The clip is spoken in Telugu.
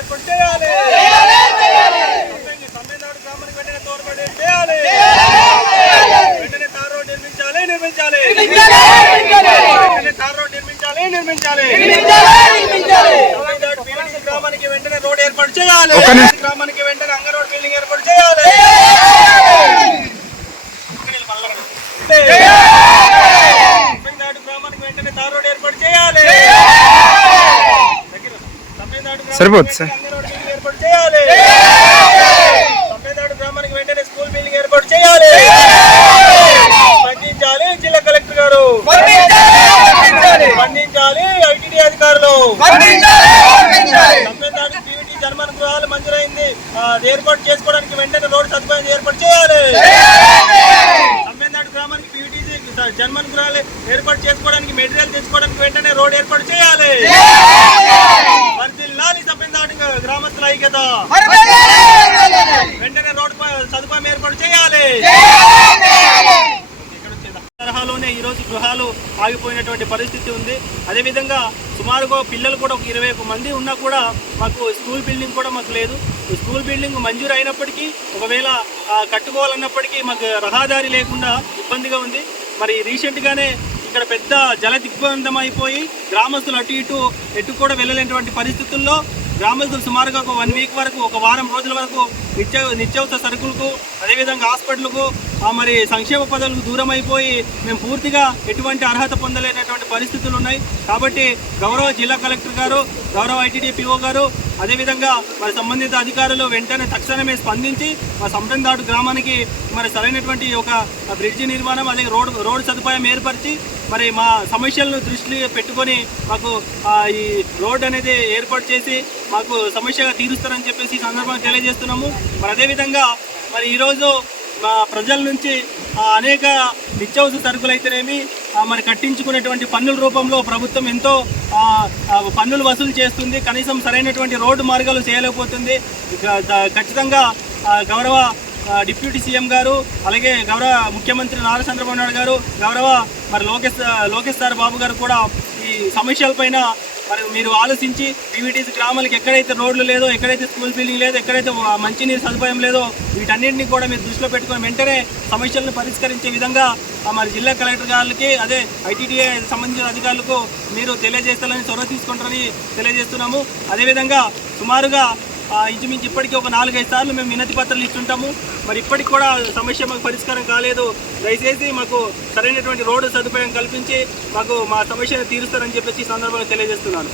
ఏర్పాటు చేయాలి. తమిళనాడు గ్రామానికి వెంటనే తోడ్పాటు చేయాలి. వెంటనే తార్ రోడ్ నిర్మించాలి నిర్మించాలి. వెంటనే తార్ రోడ్ నిర్మించాలి నిర్మించాలి. గ్రామానికి వెంటనే రోడ్ ఏర్పాటు చేయాలి. గ్రామానికి వెంటనే అంగన్వాడీ బిల్డింగ్ ఏర్పాటు చేయాలి. గ్రామానికి వెంటనే తార్ రోడ్ ఏర్పాటు చేయాలి సరిపోతుంది సార్. తమిళనాడు గ్రామానికి వెంటనే స్కూల్ బిల్డింగ్ ఏర్పాటు చేయాలి. స్పందించాలి జిల్లా కలెక్టర్ గారు. స్పందించాలి ఐటీడీ అధికారులు. తమిళనాడు గృహాలు మంజూరైంది. ఏర్పాటు చేసుకోవడానికి వెంటనే రోడ్డు సదుపాయం ఏర్పాటు చేయాలి. తమిళనాడు గ్రామానికి పీవీటీ జర్మన్ గృహాలు ఏర్పాటు చేసుకోవడానికి మెటీరియల్ తెచ్చుకోవడానికి వెంటనే రోడ్ ఏర్పాటు చేయాలి. ఐక్యత వెంటనే రోడ్డు సదుపాయం ఏర్పాటు చేయాలి. తరహాలోనే ఈ రోజు గృహాలు ఆగిపోయినటువంటి పరిస్థితి ఉంది. అదేవిధంగా సుమారుగా పిల్లలు కూడా ఒక ఇరవై ఒక మంది ఉన్నా కూడా మాకు స్కూల్ బిల్డింగ్ కూడా మాకు లేదు. స్కూల్ బిల్డింగ్ మంజూరు అయినప్పటికీ ఒకవేళ కట్టుకోవాలన్నప్పటికీ మాకు రహదారి లేకుండా ఇబ్బందిగా ఉంది. మరి రీసెంట్గానే ఇక్కడ పెద్ద జల దిగ్బంధం అయిపోయి గ్రామస్తులు అటు ఇటు ఎటు కూడా వెళ్ళలేనటువంటి పరిస్థితుల్లో గ్రామస్తులు సుమారుగా ఒక వన్ వీక్ వరకు ఒక వారం రోజుల వరకు నిత్య నిత్యావసర సరుకులకు అదేవిధంగా హాస్పిటల్కు మరి సంక్షేమ పదవులకు దూరం అయిపోయి మేము పూర్తిగా ఎటువంటి అర్హత పొందలేనటువంటి పరిస్థితులు ఉన్నాయి. కాబట్టి గౌరవ జిల్లా కలెక్టర్ గారు గౌరవ ఐటీడీపీఓ గారు అదేవిధంగా మరి సంబంధిత అధికారులు వెంటనే తక్షణమే స్పందించి మా సంప్రందాడు గ్రామానికి మరి సరైనటువంటి ఒక బ్రిడ్జి నిర్మాణం అలాగే రోడ్ రోడ్ సదుపాయం ఏర్పరిచి మరి మా సమస్యలను దృష్టిలో పెట్టుకొని మాకు ఈ రోడ్ అనేది ఏర్పాటు చేసి మాకు సమస్యగా తీరుస్తారని చెప్పేసి ఈ సందర్భంగా తెలియజేస్తున్నాము. మరి అదేవిధంగా మరి ఈరోజు మా ప్రజల నుంచి అనేక నిత్యావసర సరుకులు అయితేనేమి మరి కట్టించుకునేటువంటి పన్నుల రూపంలో ప్రభుత్వం ఎంతో పన్నులు వసూలు చేస్తుంది. కనీసం సరైనటువంటి రోడ్డు మార్గాలు చేయలేకపోతుంది. ఖచ్చితంగా గౌరవ డిప్యూటీ సీఎం గారు అలాగే గౌరవ ముఖ్యమంత్రి నారా చంద్రబాబు నాయుడు గారు గౌరవ మరి లోకేష్ లోకేష్ సార్ బాబు గారు కూడా ఈ సమస్యలపైన మరి మీరు ఆలోచించి పీవీటీసీ గ్రామాలకు ఎక్కడైతే రోడ్లు లేదో ఎక్కడైతే స్కూల్ బిల్డింగ్ లేదో ఎక్కడైతే మంచినీరు సదుపాయం లేదో వీటన్నింటినీ కూడా మీరు దృష్టిలో పెట్టుకొని వెంటనే సమస్యలను పరిష్కరించే విధంగా మరి జిల్లా కలెక్టర్ గారికి అదే ఐటీటీఏ సంబంధించిన అధికారులకు మీరు తెలియజేస్తారని చొరవ తీసుకుంటారని తెలియజేస్తున్నాము. అదేవిధంగా సుమారుగా ఇంచుమించు ఇప్పటికీ ఒక నాలుగైదు సార్లు మేము వినతి పత్రాలు ఇచ్చుంటాము. మరి ఇప్పటికి కూడా సమస్య మాకు పరిష్కారం కాలేదు. దయచేసి మాకు సరైనటువంటి రోడ్డు సదుపాయం కల్పించి మాకు మా సమస్యను తీరుస్తారని చెప్పేసి ఈ సందర్భంగా తెలియజేస్తున్నాను.